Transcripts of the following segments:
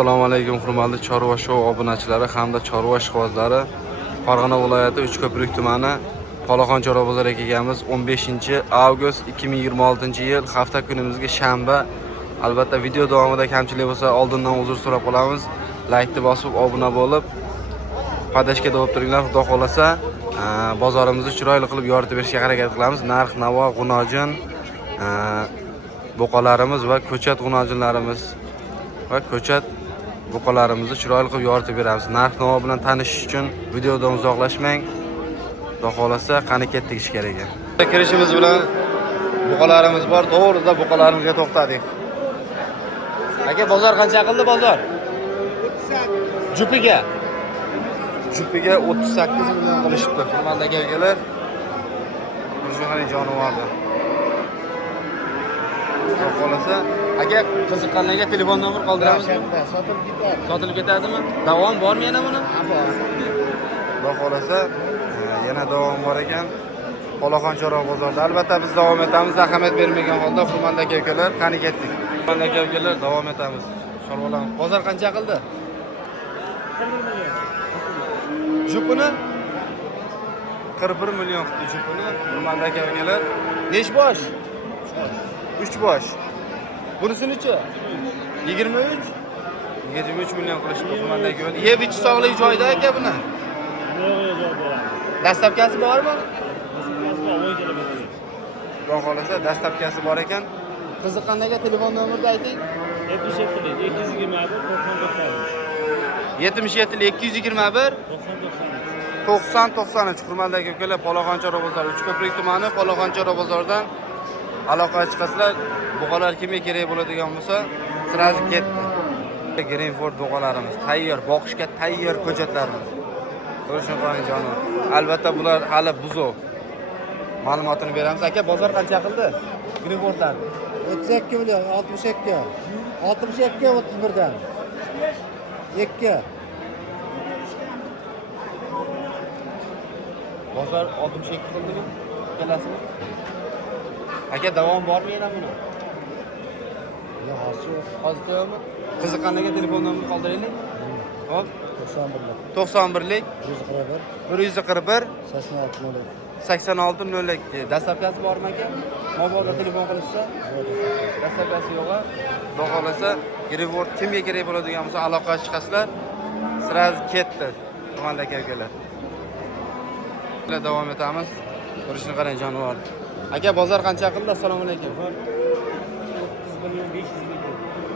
Assalomu alaykum hurmatli Chorva Show obunachilari hamda chorva ishqibozlari. Farg'ona viloyati Uchko'prik tumani Polaxon chorva bozoriga kelganmiz. 15-avgust 2026-yil hafta kunimizga shanba. Albatta video davomida kamchilik bo'lsa oldindan uzr so'rab qolamiz. Like bosib, obuna bo'lib, padashka davib turinglar. Xudo xolasa bozorimizni chiroyli qilib yoritib berishga harakat qilamiz. Narx navo, g'unojin, buqalarimiz va ko'chat g'unojinlarimiz va ko'chat buqalarimizni chiroyli qilib yoritib beramiz. Narx-navo bilan tanishish uchun videodan uzoqlashmang. Xudo xolasa qani ketdik ish kerak. Kirishimiz bilan buqalarimiz bor. To'g'rida buqalarimizga to'xtadik. Aka, bozor qancha qildi bozor? 38. Jupiga 38 million qilishibdi. Hurmatli akalar. Shunday jonivordi. Xudo xolasa, aka qiziqqanlarga telefon nomer qoldiramizmi? Sotilib ketadi. Sotilib ketadimi? Davom bormi yana buni? Bor. Xudo xolasa, yana davom bor ekan. Polaxon chorva bozorida. Albatta biz davom etamiz. Ahamiyat bermagan holda hurmatli akalar, qani ketdik. Hurmatli akalar, davom etamiz. Chorvalar. Bozor qancha qildi? 41 million. Jupini 41 million qildi jupini. Hurmatli akalar. Necha bosh? 3 bosh. Bunisini-chi? 23? 23 million qilishdi hurmatli akalar. Yeb ichi sog'lik joyida aka buni. Dastlabkasi bormi? Xudo xolasa dastlabkasi bor ekan. Qiziqqanlarga telefon nomerni ayting. 77 221 90 hurmatli akalar, Polaxon chorva bozori, Uchko'prik tumani Polaxon chorva bozoridan aloqaga chiqasizlar. Buqalar kimga kerak bo'ladigan bo'lsa, sirazi ketdi. Greenford buqalarimiz tayyor, boqishga tayyor ko'chatlarimiz. Ko'rishni qo'ying jonim. Albatta bular hali buzoq. Ma'lumotini beramiz. Aka, bozor qancha qildi? Greenfordlar 32 million, 62. 62 31 dan. 2. Bozor 62 qildimi? Kelasizmi? Aka, davom bormi yana buni? Ya hozir Hozirmi? Qiziqqanlarga telefon nomerini qoldiraylik. Hop, 91lik 91lik 141 141 86 8602. Dastlabkasi bormi aka? Mobodo telefon qilishsa? Dastlabkasi yo'q. Xudo xolasa, Greenford kimga kerak bo'ladigan bo'lsa aloqaga chiqasizlar. Sirazi ketdi. Hurmatli akalar. Davom etamiz. Ko'rishni qarang jonivor. Aka, bozor qancha qildi? Assalomu alaykum.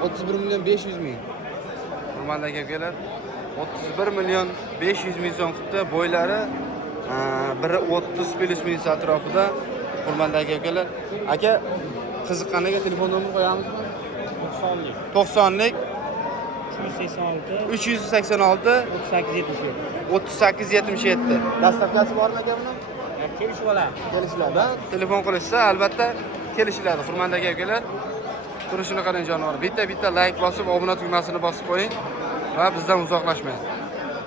31 million 500 ming. Hurmatli akalar, 31 million 500 ming so'm qildi. Bo'ylari biri 30 plus minus atrofida. Hurmatli akalar. Aka, qiziqqanlarga telefon nomer qo'yamizmi? 90lik 386 3877. Dastlabkasi bormi aka buni? kelishib oladi. Kelishiladi. Telefon qilishsa albatta kelishiladi. Hurmatli akalar, turishini qarang jonivor. Bitta like bosib, obuna tugmasini bosib qo'ying va bizdan uzoqlashmang.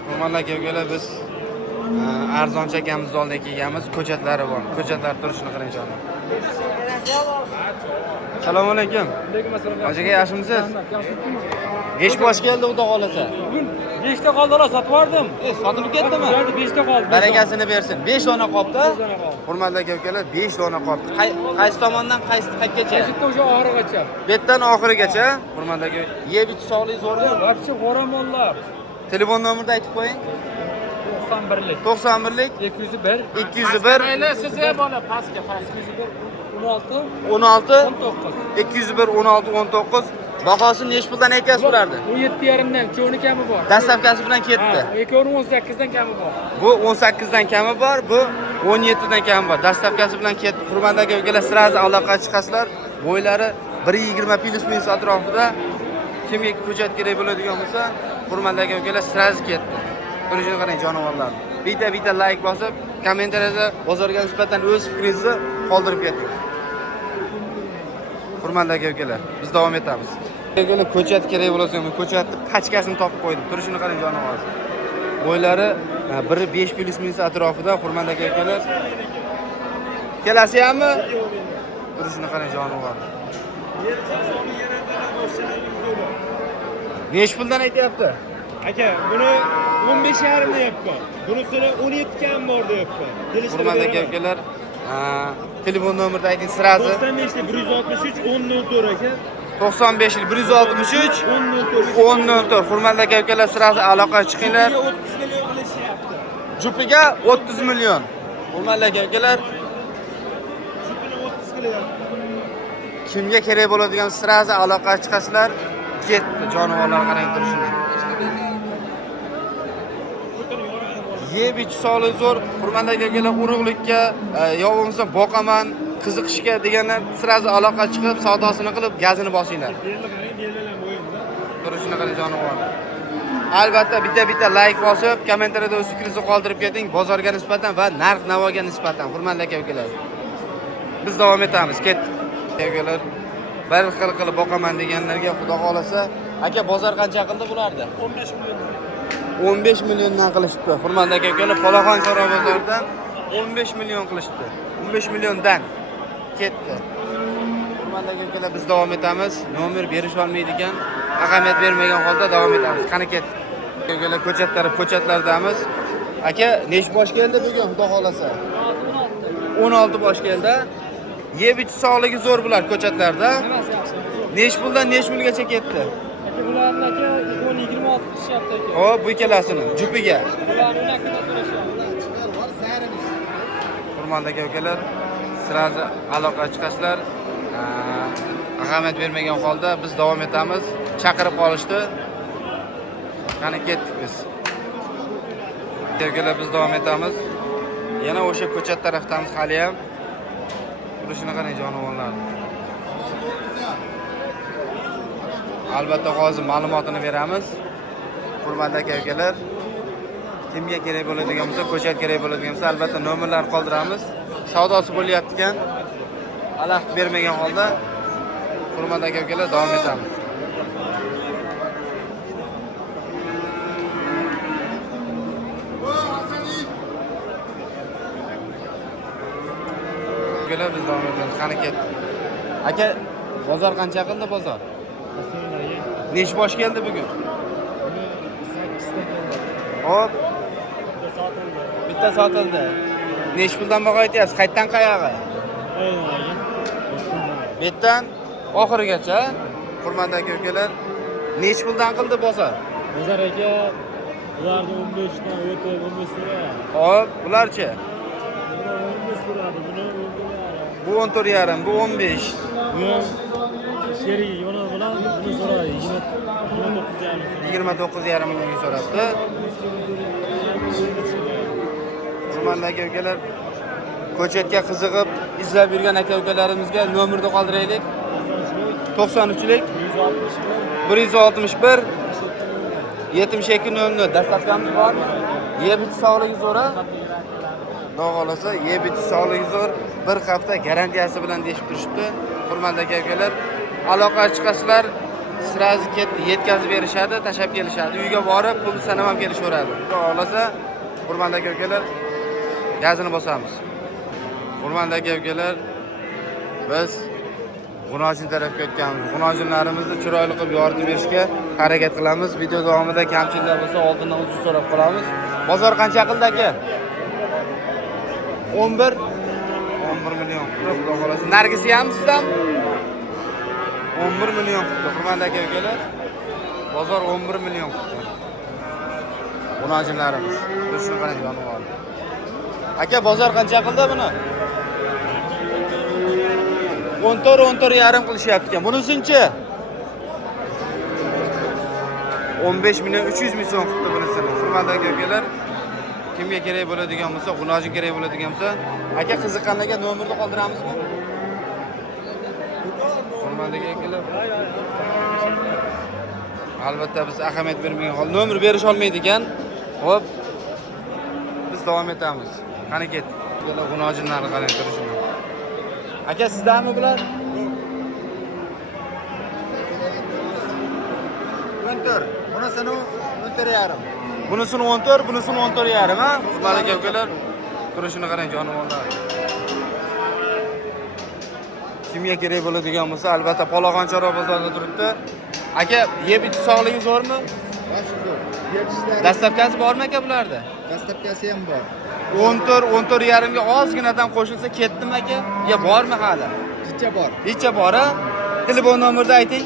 Hurmatli akalar, biz arzoncha akamizning oldiga kelganmiz. Ko'chatlari bor. Ko'chatlar turishini qarang jonivor. Assalomu alaykum. Alaykum assalom. Hojiga yaxshimisiz? 5 bosh keldi xudo xolasa. Bugun 5 ta qoldilar, sotib yubordim. Sotilib ketdimi? 5 ta qoldi. Barakasini bersin. 5 dona qoldi. 5 dona qoldi. Hurmatli akalar, 5 dona qoldi. Qaysi tomondan qaysi qaygacha? Qaysitta o'sha oxirigacha. Betdan oxirigacha. Hurmatli aka, yeb ichi sog'lik zo'rmi? Barcha g'oramonlar. Telefon nomerini aytib qo'ying. 91lik 91lik 201 201 sizga bola pastga 16 16 19. 201 16 19. Bahosi necha puldan aytasiz bularni? 17,5 dan cho'ni kami bor. Dastlabkasi bilan ketdi. 218 dan kami bor. Bu 18 dan kami bor, bu 17 dan kami bor. Dastlabkasi bilan ketdi. Hurmatli akalar, sirazi aloqaga chiqasizlar. Bo'ylari 120 plus minus atrofida. Kimga ko'chat kerak bo'ladigan bo'lsa, hurmatli akalar, sirazi ketdi. Ko'rishini qarang jonivorlar. Bitta like bosib, kommentariyada bozorga nisbatan o'z fikringizni qoldirib keting. Hurmatli akalar, biz davom etamiz. Akalar, ko'chat kerak bo'lsa, ko'chatni pachkasini topib qo'ydim. Turishini qarang jonivor. Bo'ylari 1.5 plus minus atrofida. Hurmatli akalar, kelasi hammi? Turishini qarang jonivor. Nech puldan aytyapti? Aka, buni 15,5 deyapman. Bunisini 17 kam bor deyapman. Hurmatli aka-ukalar, telefon nomerini ayting sirasi. 95 163 1004 aka. 95 163 1004. Hurmatli aka-ukalar, sirasi aloqaga chiqinglar. 30 million qilishyapti. Jupiga 30 million. Hurmatli aka-ukalar, Shupini 30 qilyapti. kimga kerak bo'ladigan sirasi aloqaga chiqasizlar. Ketdi jonivorlar qarang turishini. Yeb ichi sog'liq zo'r. Hurmatli aka-ukalar, urug'likka yo bo'lmasa boqaman, qiziqishga deganlar sirasi aloqaga chiqib, savdosini qilib, gazini bosinglar. Berlar o'yinda. Turishini qarang jonivorlar. Albatta bitta like bosib, kommentariyada o'z fikringizni qoldirib keting bozorga nisbatan va narx-navoga nisbatan. Hurmatli aka-ukalar. Biz davom etamiz. Ketdik. Aka-ukalar, bir xil qilib boqaman deganlarga xudo xolasa, aka bozor qancha qildi bularda? 15 million. 15 milliondan qilishdi. Hurmatli aka-ukalar, Polaxon Chorva bozoridan 15 million qilishdi. 15 milliondan ketdi. Hurmatli aka-ukalar, biz davom etamiz. Nomer berish olmaydi ekan. Ahamiyat bermagan holda davom etamiz. Qani ketdik. Aka-ukalar, ko'chatlardamiz. Aka, nech bosh keldi bugun xudo xolasa? 16 bosh keldi. Yeb ichi sog'ligi zo'r bular ko'chatlarda. Nimasi yaxshi? Nech puldan nech pulgacha ketdi? Aka bularni aka 10-26 qilishyapti aka. Hop, bu ikkalasini jupiga. Bularni haqida so'rashyapti. Hurmatli aka-ukalar, sirasi aloqaga chiqasizlar. Ahamiyat bermagan holda biz davom etamiz. Chaqirib qolishdi. Qani ketdik biz. Aka-ukalar, biz davom etamiz. Yana o'sha ko'chat tarafdamiz hali ham. Turishini qarang jonivorlar. Albatta hozir ma'lumotini beramiz. Hurmatli aka-ukalar, kimga kerak bo'ladigan bo'lsa, ko'chat kerak bo'ladigan bo'lsa, albatta nomerlarni qoldiramiz. Savdosi bo'lyapti ekan. Xalaqit bermagan holda hurmatli aka-ukalar davom etamiz. Aka-ukalar, biz davom etamiz. Qani ketdik. Aka, bozor qancha qildi bozor? Nech bosh keldi bugun? Hop, bitta sotildi. Nech puldan baho aytyapsiz? Qayerdan qayog'i? Betdan oxirigacha. Hurmatli aka-ukalar, nech puldan qildi bozor? Bozor aka, ularni 15 dan o'tib 15 so'radi. Hop, bularchi? Buni 15 so'radi, buni 14,5. Bu 14,5, bu 15. Bu sherik yana bilan buni so'radi, 29,5 millionga so'rabdi. Hurmatli aka-ukalar, ko'chatga qiziqib izlab yurgan aka-ukalarimizga nomerni qoldiraylik. 93lik 161 7200. Dastlabkamiz bormi? Yeb ichi sog'ligi zo'r. Xudo xolasa, yeb ichi sog'ligi zo'r. Bir hafta garantiyasi bilan deb turishibdi. Hurmatli aka-ukalar, aloqaga chiqasizlar, sirazi yetkazib berishadi, tashab kelishadi. Uyga borib, pul sanab ham kelishaveradi. Xudo xolasa, hurmatli aka-ukalar, gazini bosamiz. Hurmatli aka-ukalar, biz G'unojin tarafga o'tganmiz. G'unojinlarimizni chiroyli qilib yoritib berishga harakat qilamiz. Video davomida kamchiliklar bo'lsa, oldindan uzr so'rab qolamiz. Bozor qancha qildi aka? 11 million. Xudo xolasa, nargisi ham sizdan 11 million qildi. Hurmatli aka-ukalar, bozor 11 million qildi. G'unojinlarimiz. Shuni qarang jonivor. Aka, bozor qancha qildi buni? 14,5 qilishyapti ekan. Bunisinchi 15 million 300 ming so'm qildi bunisini. Hurmatli aka-ukalar, kimga kerak bo'ladigan bo'lsa, G'unojin kerak bo'ladigan bo'lsa, aka qiziqqanlarga nomerni qoldiramizmi? Hurmatli aka-ukalar, albatta biz ahamiyat bermagan hol nomer berish olmaydi ekan. Xo'p, biz davom etamiz. Qani ketdik. G'unojinlarni qarang turishini. Aka, sizdanmi bular? 14. Bunisini 14,5. Bunisini 14, bunisini 14,5, ha? Hurmatli aka-ukalar, turishini qarang jonivorlar. Kimga kerak bo'ladigan bo'lsa, albatta Polaxon Chorva bozorida turibdi. Aka, yeb ichish sog'lig'i zo'rmi? Boshi zo'r. Yetishlar. Dastlabkasi bormi aka bularda? Dastlabkasi ham bor. 14 yarimga ozginadan qo'shilsa ketdimi aka? Yo, bormi hali? Jicha bor. Necha bor a? Telefon nomerni ayting.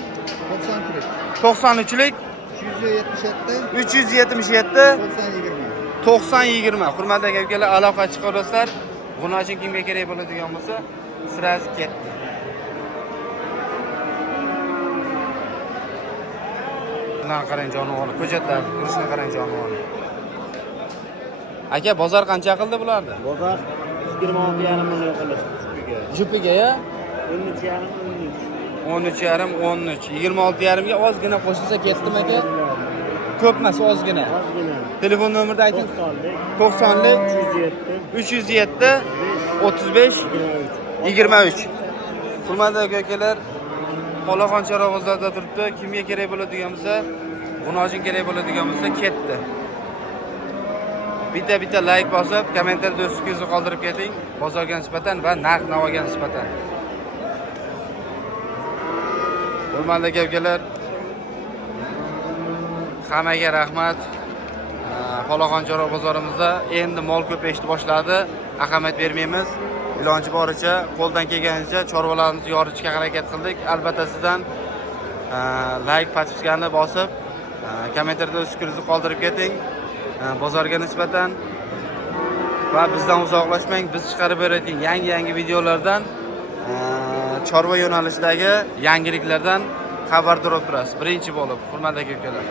93lik 377 377 90 20. 90-20. Hurmatli aka-ukalar, aloqa chiqib do'stlar. Buni uchun kimga kerak bo'ladigan bo'lsa, sraz ketdi. Bundan qarang jonivor, ko'chatlar, turishini qarang jonivor. Aka, bozor qancha qildi bularni? Bozor 26,5 million qilishdi jupiga. Jupiga ya? 13,5 13,5 26,5 ga ozgina qo'shilsa ketdimi aka? Ko'pmas, ozgina. Ozgina. Telefon nomerni ayting. 90lik 90lik 307 307 35 23. 23. Hurmatli aka-ukalar, Polaxon Chorovozlarda turibdi. Kimga kerak bo'ladigan bo'lsa, G'unojin kerak bo'ladigan bo'lsa ketdi. Bitta like bosib, kommentariyada o'z fikringizni qoldirib keting. Bozorga nisbatan va narx-navoga nisbatan. Hurmatli aka-ukalar, hammaga rahmat. Polaxon Chorva bozorimizda endi mol ko'payishni boshladi. Ahamiyat bermaymiz. Iloji boricha, qo'ldan kelganicha chorvalarimizni yoritishga harakat qildik. Albatta sizdan like, podpiskani bosib, kommentariyada o'z fikringizni qoldirib keting. Bozorga nisbatan va bizdan uzoqlashmang. Biz chiqarib berayotgan yangi videolardan, chorva yo'nalishidagi yangiliklardan xabardor bo'lib turasiz. Birinchi bo'lib, hurmatli aka-ukalar.